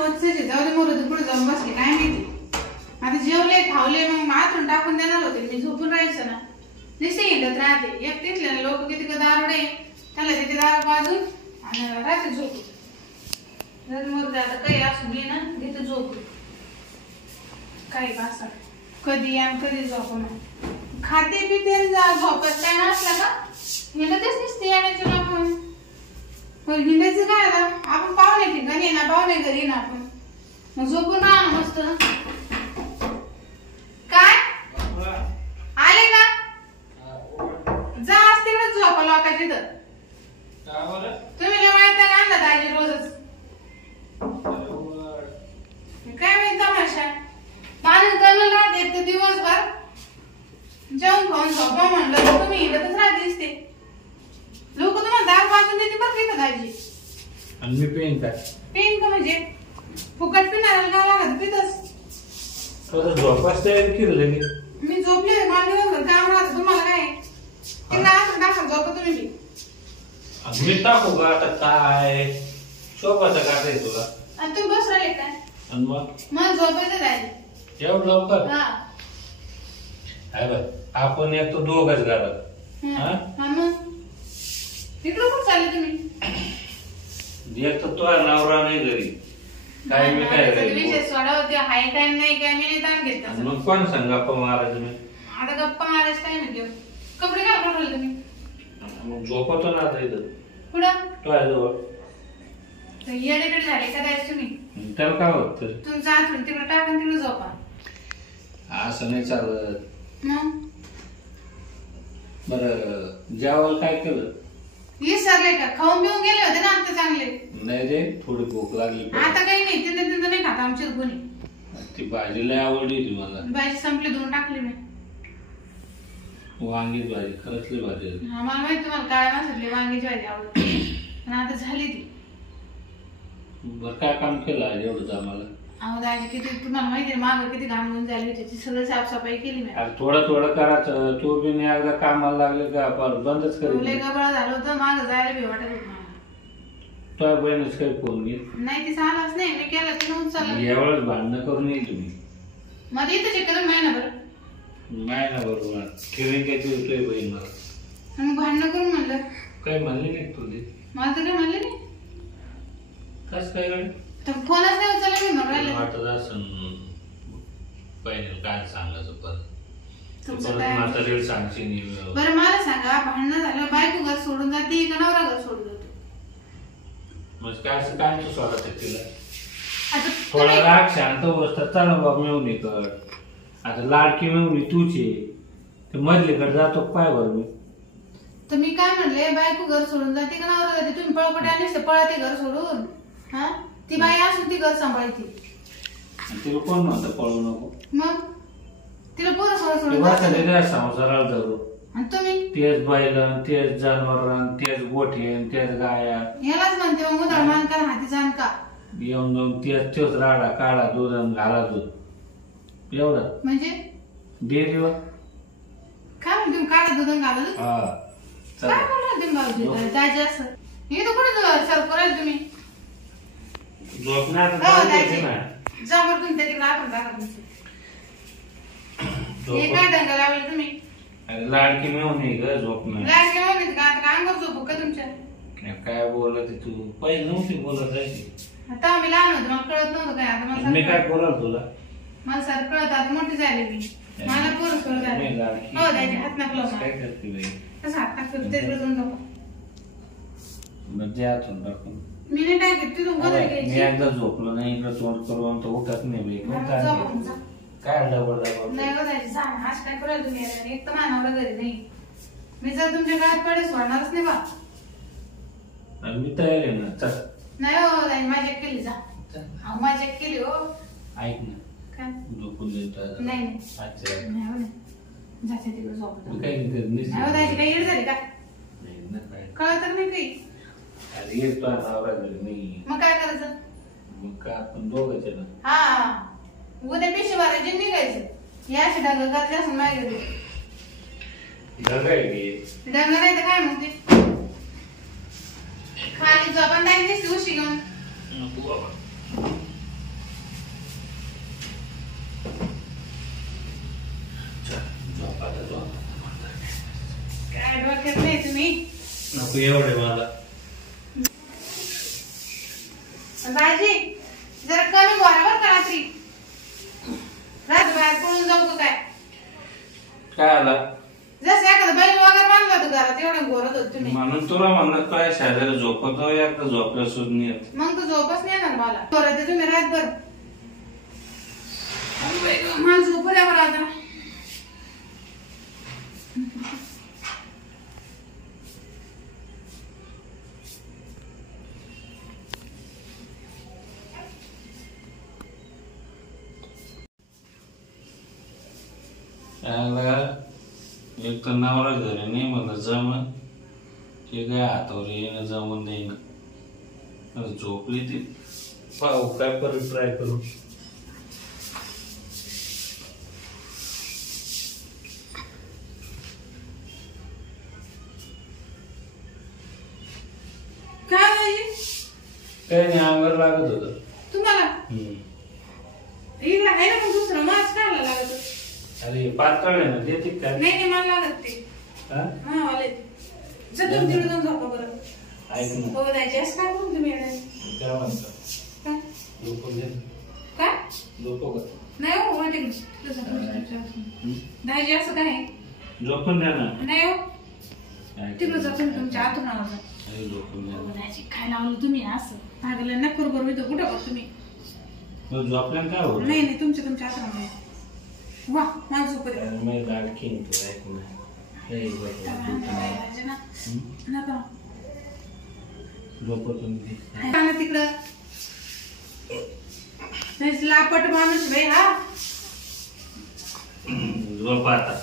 रोजचे जाऊ दे मोर पुढे जाऊन बसले काय माहिती आता जेवले खावले मग माथून टाकून देणार होते मी झोपून राहायचं ना निश्चित हिंडत राहते एक तिथले लोक किती दारुडे त्याला तिथे दारू बाजून आणि राहते झोपून जर मोर आता काही असू दे ना तिथे झोपू काही असं कधी आणि कधी झोपून खाते पिते झोपत काय नसलं का हिंडतच नसते येण्याचे आपण हिंडायचं काय आता आपण पाहुणे ठिकाणी आहे ना पाहुणे घरी ना आपण मग झोपून राहा मस्त काय आले का जा आज तिकडे झोपा लोकांची तर तुम्ही लवळता आणला दाजी रोजच काय माहिती तमाशा पाणी कमी राहते एक तर दिवसभर जेवण खाऊन झोपा म्हणलं तर तुम्ही हिंडतच राहते दिसते लोक तुम्हाला दार वाजून देते बरं तिथं दाजी आणि मी पेन का पेन का म्हणजे फुकट पिणाऱ्याला काय लागत पितच झोपास तयारी केलं लगे मी झोपले मला काम राहतं तुम्हाला काय तिला असं टाका झोपा तुम्ही बी मी टाकू का आता काय शोभाचं काढाय तुला आणि तुम्ही बस राहिले काय आणि मग मला झोपायचं जायचं एवढं लवकर हा बघ आपण एक तो दोघच घरात मग तिकडं कुठं चालले तुम्ही एक तर तो नवरा नाही घरी काय मी काय विषय सोडा होते हाय काय नाही काय मी नाही ताण घेत मग कोण सांग गप्पा मारायचं मी आता गप्पा मारायचं काय नाही कपडे काय पाठवले तुम्ही मग झोपतो ना आता इथं कुठं तो आहे जवळ येडेकडे झाले का जायचं तुम्ही त्याला काय होत तुमचं आठवण तिकडे टाकून तिकडे झोपा असं नाही चालत मग बरं जेवायला काय केलं विसरले का खाऊन पिऊन गेले होते ना आता चांगले नाही रे थोडी भूक लागली आता काही नाही तिथं नाही खाता आमच्या कोणी ती भाजीला आवडली होती मला भाजी संपली धुवून टाकली मी वांगी भाजी खरंच लई भाजी मला माहिती तुम्हाला काळ्या मासातली वांगीची भाजी आवडते पण आता झाली ती बरं काय काम केलं आज एवढं आम्हाला अहो दाजी किती तुम्हाला माहिती माग किती घाम होऊन झाली होती ती सगळं साफसफाई केली मी थोडं थोडं करायचं तू बी नाही एकदा कामाला लागले का बंदच लय करेल गबळ झालं होतं माग जायला बी वाटत होत मला तुझ्या बहिणीच काही फोन घे नाही ती आलाच नाही मी केलं तिने उचललं यावेळेस भांडणं करून येईल तुम्ही मध्ये इथं शिकलं महिनाभर नाही ना बरोबर ठेवीन काय तुझी बहीण मला मग भांडणं करून म्हणलं काही म्हणले नाही तुझे मला तर काही म्हणले नाही कस काय गड तर फोनच नाही उचलला मी म्हणून राहिले वाटत असं बहिणीला काय सांगायचं परत तुमचं काय म्हातारीला सांगशील नाही. बरं मला सांगा भांडणं झालं बायको घर सोडून जाते का नवरा घर सोडून जातो म्हणजे काय असं काय तू सोडायचं तिला आता थोडा राग शांत बसता चला बाबा मिळून कर आता लाडकी मिळून तूच आहे ते मधलीकडे जातो पाय वर मी तुम्ही काय म्हणले बायको घर सोडून जाते का नवरा जाते तुम्ही पळपटे आणि पळते घर सोडून हा ती बाई असून ती घर सांभाळते तिला कोण म्हणतं पळू नको मग तिला पोरं सोडून जाते संसाराला धरू आणि तुम्ही तेच बैल तेच जनावर तेच गोठे तेच गाया यालाच म्हणते मग उदाहरण मान का हाती जाण का येऊन जाऊन तेच तेच राडा काढा दूध आणि घाला दूध एवढं म्हणजे डेअरीवर काय म्हणते तुम्ही काढा दूध आणि घाला दूध हा काय बोलणार तुम्ही भाऊजी दाजी असं हे तर कुठे सर कराल तुम्ही झोपणार जा बरं तुमच्या तिकडे आपण टाका तुमचं हे काय डंगा लावले तुम्ही लाडकी मिळून ये ग झोपणार लाज घेऊन येते का आता अंगावर झोपू का तुमच्या काय बोलत तू पहिले नव्हती बोलत जायची आता आम्ही लहान होतो मला कळत नव्हतं काय आता मला मी काय बोलाल तुला मला सर कळत आता मोठी झाली मी मला पोरं सोड झाले हो दाजी हात नाकलो काय करते बाई कसं हात नाकलो ते जाऊन जाऊ म्हणजे आतून टाकून मी नाही टाकत तिथून गोदर मी घ्यायची एकदा झोपलो नाही इकडं तोंड करून तर उठत नाही बाई कोण काय झोपून जा. काय डबल डबल नाही गोदायची सांग आज काय करायला तुम्ही एक तर मानावर घरी नाही मी जर तुमच्या गळ्यात पडे सोडणारच नाही बा मी तयार आहे ना चल नाही हो दाजी माझी एक केली जा अहो माझी एक केली हो ऐक ना काय झोपून देतो नाही अच्छा नाही हो नाही जाते तिकडे झोपत मी काही नाही हो दाजी काही येड झाली का नाही ना काय कळत नाही काही अरे येतो नवरा घरी नाही मग काय करायचं मग का आपण दोघंच आहे ना हा उद्या पिशी भरायची निघायचं या अशी डांग करायची असं माझ्या घरी डांग नाही तर काय मग ते खाली झोपण नाही दिसते उशी घेऊन एवढे मला दाजी जरा कमी बोला बरं का रात्री बाहेर पळून जाऊ का काय आला जसं एखादं बैल वगैरे बांधलं होतं घरात एवढं घोरत होत तुम्ही म्हणून तुला म्हणलं काय शेजारी झोपतो एकदा झोपल्या सुद्धा नाही येत. मग तू झोपच नाही येणार मला घोरत तुम्ही रातभर मला झोपू द्या बरं आता एक तर नवरा घरी नाही म्हणलं जमन ते काय हातावर येणं जमून देईन झोपली ती पाहू काय परत ट्राय करू काय दाजी काही नाही अंगावर लागत होत तुम्हाला हिला आहे ना मग दुसरं मास्क खायला लागत अरे पातळ आहे ना देते काय नाही नाही मला लागत ते हा आले जर तिकडे जाऊन झोपा बरं ऐक ना बघा दाजी असं काय करून तुम्ही येणार काय म्हणतो काय झोपून दे काय झोपू का नाही हो वाटेल दाजी असं काय झोपून द्या ना नाही हो तिकडे जातो तुमच्या आतून आवाज अरे झोपून द्या दाजी काय लावलं तुम्ही असं भागलं नाही बरोबर मी तर कुठं बघ तुम्ही झोपल्या काय होत नाही नाही तुमच्या आतून वा माझं झोप मी लाडकीन तू ऐक ना नका झोपतून तिकडं लापट माणूस भाई हा झोप आता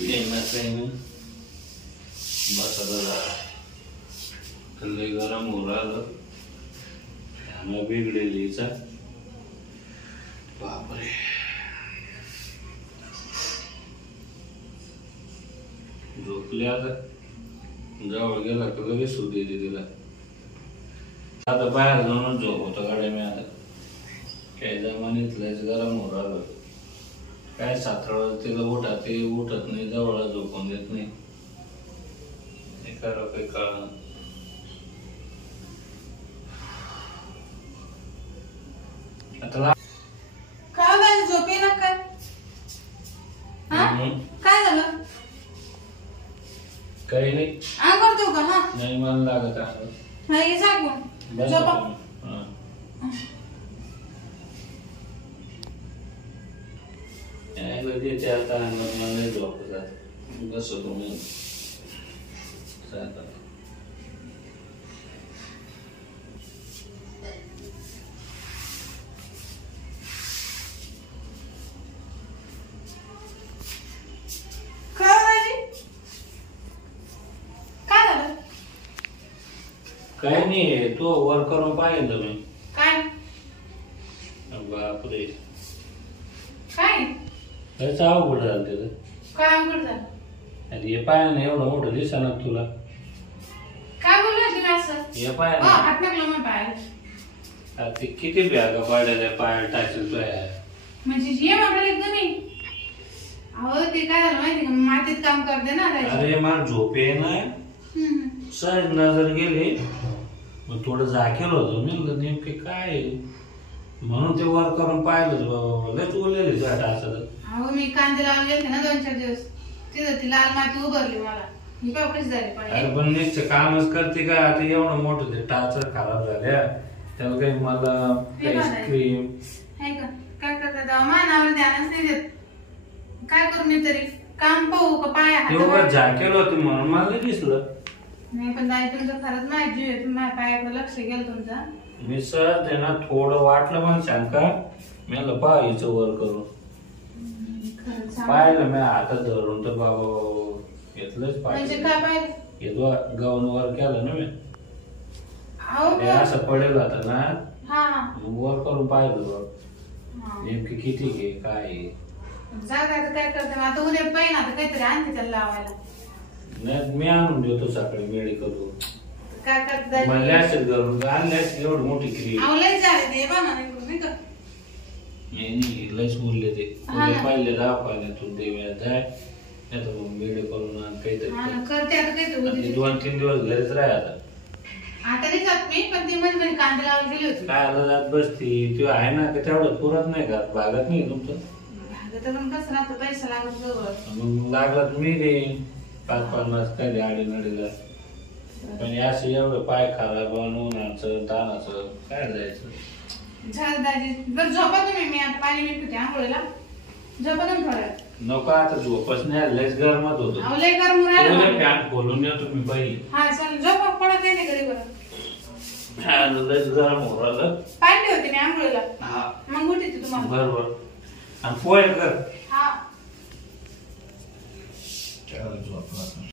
येणार काही नाही बस आता लय गरम होऊ राहिलं त्यामुळे बिघडेलीचा बापरे झोपले आता जवळ गेला का लगेच सूट येते तिला आता बाहेर जाऊनच झोप होतं गाड्या मी आता काही जमानीत लयच गरम होऊ राहिलं काय सातळ तिला उठा ते उठत नाही जवळ झोपून देत नाही एका काही कळणार आता काय झालं झोपे ना काय काय झालं काही नाही करतो का हा नाही मन लागत आहे हा हे सांगून झोपा ते आता नाही झोपत बसतो तुम्ही काही नाही तो वर करून पाहिलं मी काय बापरे काय त्याच अवघड झालं त्याचं काय अवघड झालं आणि हे पाय ना एवढं मोठं दिसणार तुला काय बोलला तुम्ही असं हे पाय ना हात लागला मग पाय ते किती बॅगा पाड्या पाय टाकल म्हणजे ये म्हणाल एकदम अहो ते काय झालं माहिती का मातीत काम करते ना अरे मला झोप ये ना सहज नजर गेली मग थोडं झाकेल होतं मी नेमके काय म्हणून ते वर करून पाहिलं लयच उरलेली झाड असं अहो मी कांदे लावून गेले ना 2-4 दिवस तिथं ती लाल माती उभारली मला मी काय कशी झाली अरे पण निश्चित कामच करते का आता एवढं मोठं ते टाचर खराब झाल्या त्याला काही मला क्रीम आहे का काय करतात मानावर ध्यानच नाही देत काय करू मी तरी काम पाहू का पाया झाकेल होती म्हणून मला दिसलं नाही पण दाई तुमचं खरंच माहिती आहे तुम्ही पायाकडे लक्ष गेलं तुमचं मी सहज आहे ना थोडं वाटलं मला शंका मी पाहायचं वर करून पाहिलं मी हातात धरून तर बाबा घेतलंच म्हणजे काय पाहिलं येतो गाऊन वर केलं ना मी अहो असं पडेल आता ना हा वर करून पाहिलं नेमकी किती घे काय जागायचं काय करते आता उद्या पाहिजे आता काहीतरी आणते त्याला लावायला नाही मी आणून देतो सकाळी मेडिकल काय करतात म्हणले असेल घरून आणले असेल एवढी मोठी क्रीम आवलाय झाले ते बघा नाही का नाही लयच बोलले ते पाहिले दवाखान्यातून ते जाय नाही तर मग वेळ करून काहीतरी करते आता काहीतरी 2-3 दिवस घरीच राह आता नाही जात मी पण ती म्हणजे कांदे लावायला गेली होती काय आलं जात बसती तू आहे ना तेवढं पुरत नाही का भागत नाही तुमचं भागत पण कसं राहतं पैसा लागत जवळ मग लागला तर मी देईन 5-50 काय आडीनडीला पण असे एवढं पाय खराब उन्हाचं तानाचं काय जायचं झालं दाजी बरं झोपा तुम्ही मी आता पाणी मी पिते आंघोळीला झोपा तुम्ही थोड्या नको आता झोपच नाही लयच गरमत होतो लय गरम राहिलं फॅन खोलून येतो मी पहिली हा चल झोपा पडत नाही घरी बरं लयच गरम हो राहिलं पाणी ठेवते मी आंघोळीला हा मग उठते तुम्हाला बरोबर आणि पोहे कर हा झोपला